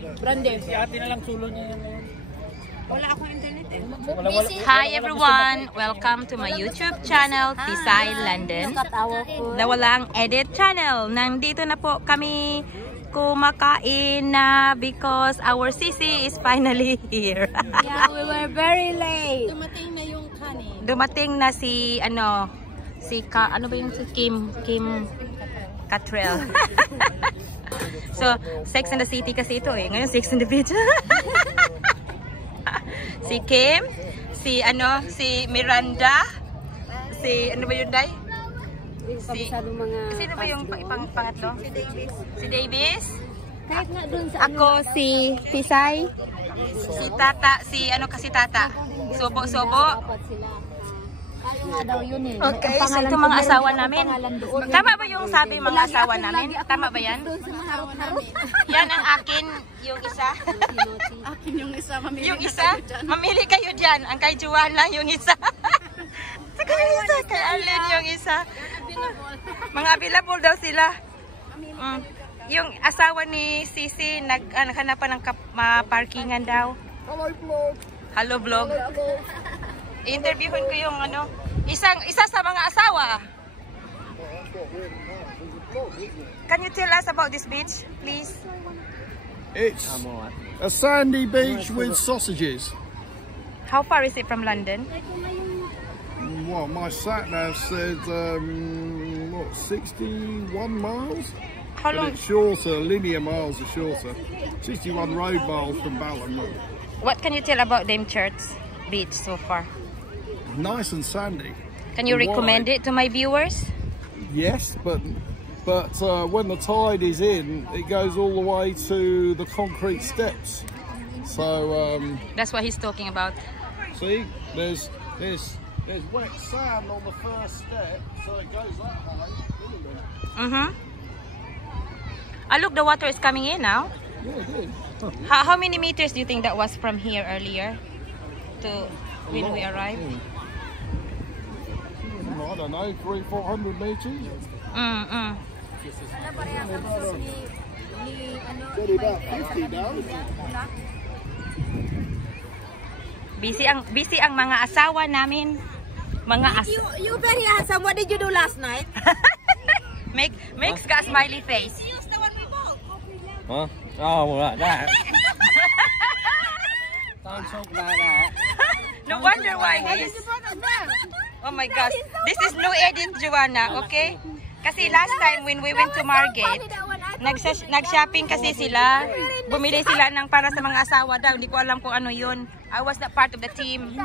Brande. Si ate na lang sulo niya yan. Wala akong internet eh. Hi everyone! Welcome to my YouTube channel, Tess-ay London. The Walang Edit channel. Nandito na po kami kumakain na because our sisi is finally here. Yeah, we were very late. Dumating na yung kanin. Dumating na si ano ba yung si Kim Cattrall. So, Sex and the City kasi ito eh. Ngayon Sex and the Beach. Si Kim, si Miranda, si ano ba yun, Day? Sino ba yung pangatlo? Si Davis. Kahit nga dun sa ako si Tess-ay. Si Tata, Tata. Sobo. Okay, so ito mga asawa namin. Tama ba yung sabi mga asawa namin? Tama ba yan? Yan ang akin, yung isa. Akin yung isa, mamili yung isa? Mamili kayo dyan. Ang kay Joanna, yung isa. Kay Arlene, yung isa. Mga available daw sila. Yung asawa ni Sisi, naghanapan ng parkingan daw. Hello vlog. Interviewin ko yung isa sa mga asawa. Can you tell us about this beach, please? It's a sandy beach with sausages. How far is it from London? Well, my sat nav said 61 miles. How long? But it's shorter, linear miles are shorter. 61 road miles from Walang. What can you tell about Dymchurch beach so far? Nice and sandy. Can you recommend it to my viewers? Yes, but when the tide is in, it goes all the way to the concrete steps. So that's what he's talking about. See, there's wet sand on the first step, so it goes that way. Look, the water is coming in now. Yeah, it did. How many meters do you think that was from here earlier to when we arrived? I don't know, 300-400 meters. About 50 now. Busy ang mga asawa namin. You very handsome. What did you do last night? Makes got smiley face. Use the one we bought. Huh? Oh, like that. Don't talk like that. No wonder why he's... Oh my gosh. This is no edit, Joanna, okay? Kasi last time when we went to Margate, nag-shopping kasi sila. Bumili sila ng para sa mga asawa daw. Hindi ko alam kung ano yun. I was not part of the team.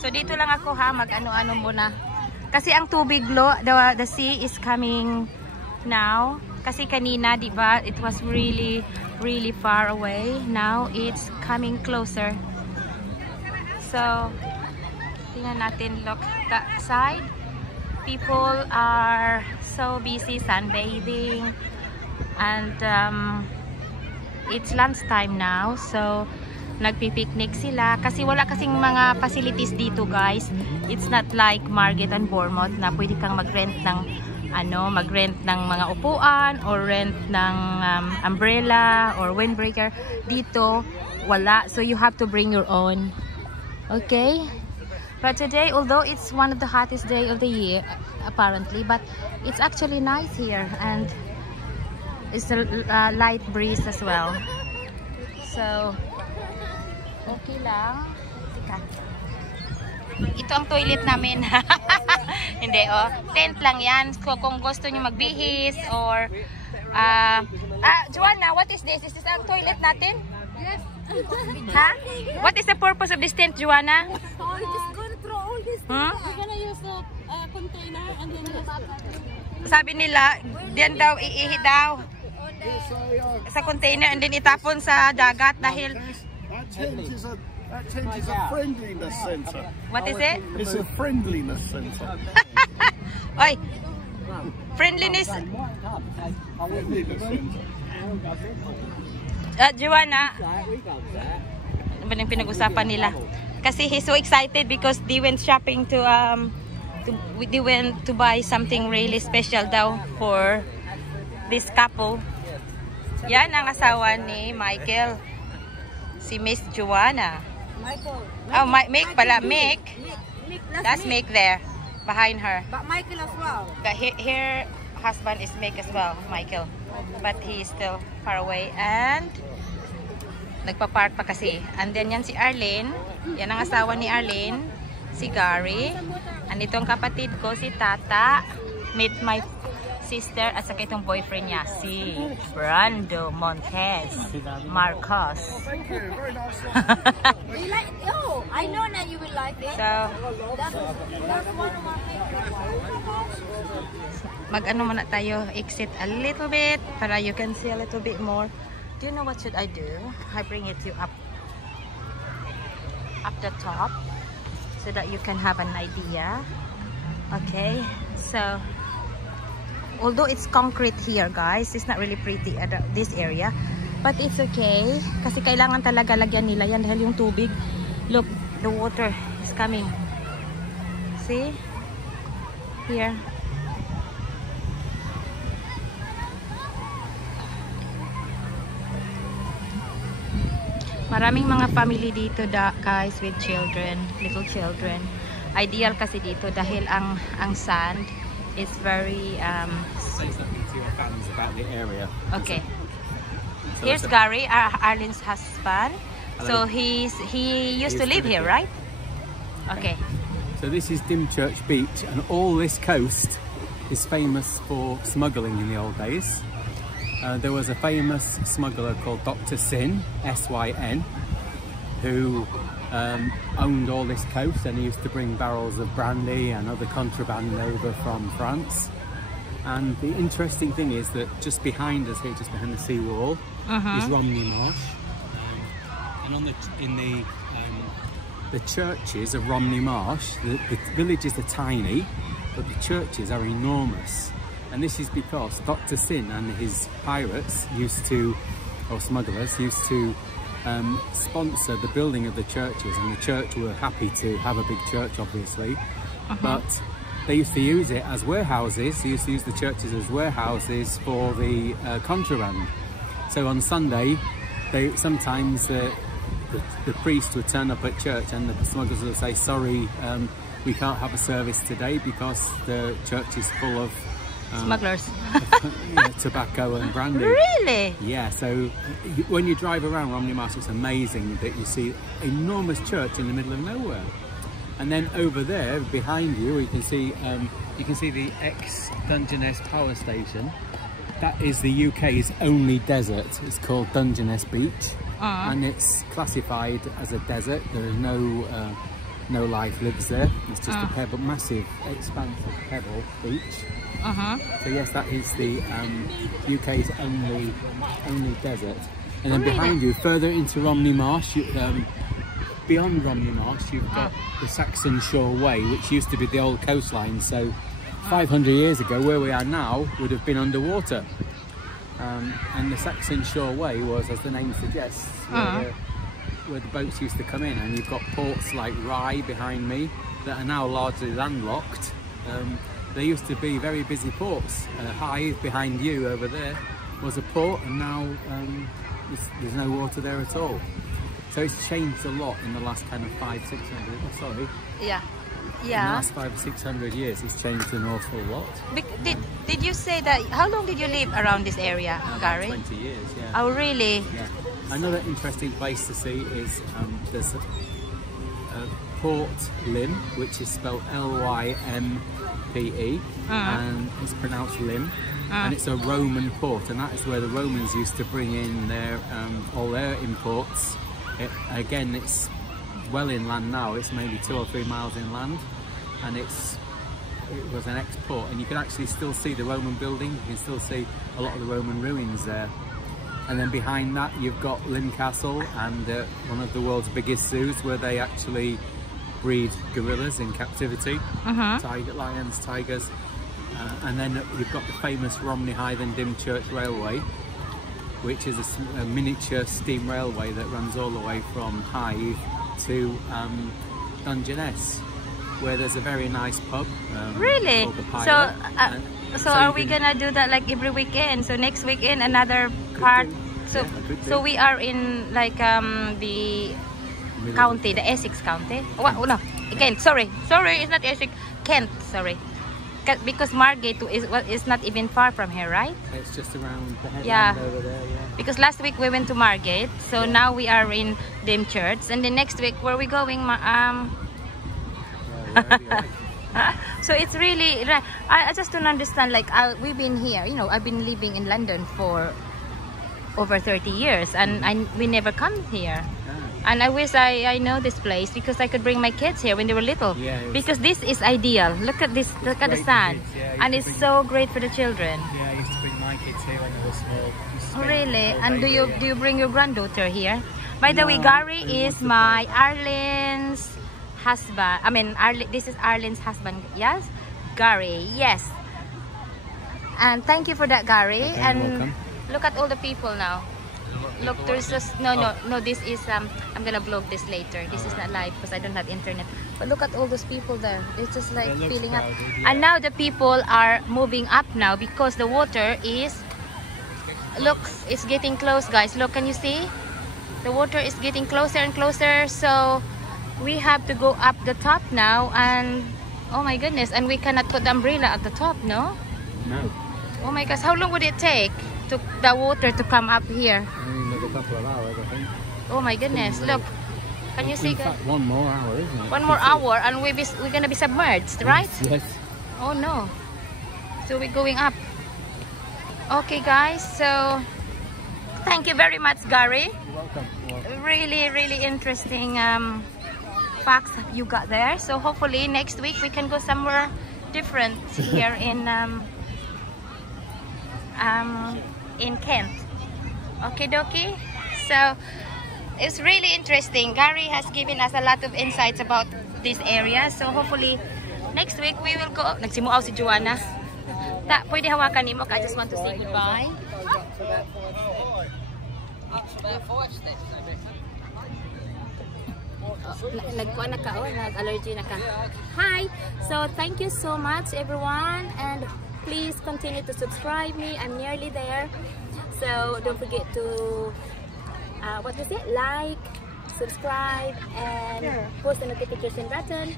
So dito lang ako ha, mag-ano-ano muna. Kasi ang tubig, the sea is coming now. Kasi kanina, di ba, it was really far away. Now it's coming closer. So, tingnan natin, look, that side. People are so busy sunbathing. And it's lunchtime now. So, nagpipiknik sila. Kasi wala kasing mga facilities dito, guys. It's not like Margate and Bournemouth na pwede kang mag-rent ng mga upuan or rent ng umbrella or windbreaker. Dito, wala. So, you have to bring your own. Okay? But today, although it's one of the hottest day of the year, apparently, but it's actually nice here. And it's a light breeze as well. So, okay lang. Ito ang toilet namin. Hindi, oh. Tent lang yan. So, kung gusto nyo magbihis or... Joanna, what is this? Is this ang toilet natin? Yes. Ha? What is the purpose of this tent, Joanna? We're just gonna throw all this. We're gonna use the container and then Sabi nila, diyan daw, iihi daw sa container and then itapon sa dagat dahil... That tent is a friendliness center. What is it? It's a friendliness center. Oy, friendliness. Joanna, ano ba nang pinag-usapan nila? Kasi he's so excited because they went shopping they went to buy something really special daw for this couple. Yan ang asawa ni Michael. Si Miss Joanna. Michael. Oh, Mick pala. Mick. That's Mick. Mick there. Behind her. But Michael as well. But her husband is Mick as well, Michael. But he is still far away. And nagpa-park pa kasi. And then yan si Arlene. Yan ang asawa ni Arlene. Si Gary. And itong kapatid ko, si Tata. Meet my sister at saka itong boyfriend niya, si Brando Montes Marcos. Thank you, very nice. You like? Oh, I know that you will like it. So, That's one of my favorites. mag-ano muna tayo, exit a little bit para you can see a little bit more. Do you know what should I do? I bring it to up the top so that you can have an idea. Okay, so although it's concrete here, guys, it's not really pretty at this area, but it's okay kasi kailangan talaga lagyan nila yan dahil yung tubig, look, the water is coming, see here. Maraming mga family dito, guys, with children, little children. Ideal kasi dito dahil ang sand is very Say something to your fans about the area. okay. Here's Gary, Arlene's husband. So he used to live here, right? Okay. So this is Dymchurch Beach, and all this coast is famous for smuggling in the old days. There was a famous smuggler called Dr. Sin, S-Y-N, who owned all this coast, and he used to bring barrels of brandy and other contraband over from France. And the interesting thing is that just behind us here, just behind the seawall, is Romney Marsh. And in the churches of Romney Marsh, the villages are tiny, but the churches are enormous. And this is because Dr. Sin and his pirates used to, or smugglers, used to sponsor the building of the churches, and the church were happy to have a big church, obviously, but they used to use it as warehouses. They used to use the churches as warehouses for the contraband. So on Sunday, sometimes the priest would turn up at church and the smugglers would say, sorry, we can't have a service today because the church is full of Smugglers. Tobacco and brandy. Really? Yeah, so when you drive around Romney Marsh, it's amazing that you see an enormous church in the middle of nowhere. And then over there, behind you, you can see the ex-Dungeness power station. That is the UK's only desert. It's called Dungeness Beach, and it's classified as a desert. There is no life lives there. It's just a pebble, massive, expansive pebble beach. So yes, that is the UK's only desert. And then behind you, further into Romney Marsh, beyond Romney Marsh, you've got the Saxon Shore Way, which used to be the old coastline. So 500 years ago, where we are now would have been underwater. And the Saxon Shore Way was, as the name suggests, where the boats used to come in. And you've got ports like Rye behind me that are now largely landlocked. There used to be very busy ports. Hythe behind you over there was a port, and now there's no water there at all. So it's changed a lot in the last kind of 500-600. Oh, sorry. Yeah. In the last 500-600 years, it's changed an awful lot. Did you say that? How long did you live around this area, Gary? 20 years. Yeah. Oh, really? Yeah. Another interesting place to see is there's Port Lim, which is spelled L-Y-M-P-E, and it's pronounced Lim, and it's a Roman port, and that is where the Romans used to bring in their all their imports. Again, it's well inland now. It's maybe 2 or 3 miles inland, and it was an export, and you can actually still see the Roman building. You can still see a lot of the Roman ruins there. And then behind that, you've got Lynn Castle and one of the world's biggest zoos, where they actually breed gorillas in captivity, lions, tigers. And then you've got the famous Romney Hythe and Dymchurch Railway, which is a miniature steam railway that runs all the way from Hythe to Dungeness. where there's a very nice pub. Really? Called the Pilot. So, so are you we can- gonna do that like every weekend? So next weekend another part. do. So Yeah, could do. so we are in like the Middle county, the Essex County. Oh, no, Kent. Sorry, it's not Essex. Kent. Sorry, because Margate is not even far from here, right? It's just around the headland Yeah. over there. Yeah. Because last week we went to Margate, so now we are in Dymchurch, and then next week where are we going? Wherever you like. So it's really, I just don't understand. Like we've been here, you know, I've been living in London for over 30 years, and we never come here. And I wish I know this place because I could bring my kids here when they were little. Yeah, it was- because this is ideal. Look at this. Look at the great for sand, kids, yeah, you and could it's bring- so great for the children. Yeah, I used to bring my kids here when they were small. Used to spend Really? all And day here, do you bring your granddaughter here? By the way, No, Gary I is wanted my to. Arlene's husband. I mean, this is Arlene's husband. Yes, Gary. Yes. And thank you for that, Gary. Okay, and you're welcome. look at all the people now. Look, there's just no. This is I'm gonna vlog this later. This is not live because I don't have internet. But look at all those people there. It's just like It looks filling up. crowded, yeah. And now the people are moving up now because the water is. Look, it's getting close, guys. Look, can you see? The water is getting closer and closer. So we have to go up the top now. And oh my goodness, and we cannot put the umbrella at the top, no? No. Oh my gosh, how long would it take to the water to come up here? Only a couple of hours, I think. Oh my goodness, look. Can you see? In fact, one more hour, isn't it? One more hour and we're gonna be submerged, right? Yes. Oh no. So we're going up. Okay guys, so thank you very much, Gary. You're welcome. Really, really interesting facts you got there. So hopefully next week we can go somewhere different here in Kent. Okay, dokie. So it's really interesting. Gary has given us a lot of insights about this area. So hopefully next week we will go. Nagsimuaw si Joanna. Ta, pwede hawakan nimo. I just want to say goodbye. Nagkuha na ka, nag-allergy na ka. Hi! So, thank you so much everyone, and please continue to subscribe me. I'm nearly there. So, don't forget to, like, subscribe, and push the notification button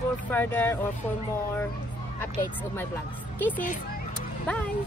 for further or for more updates of my vlogs. Kisses! Bye!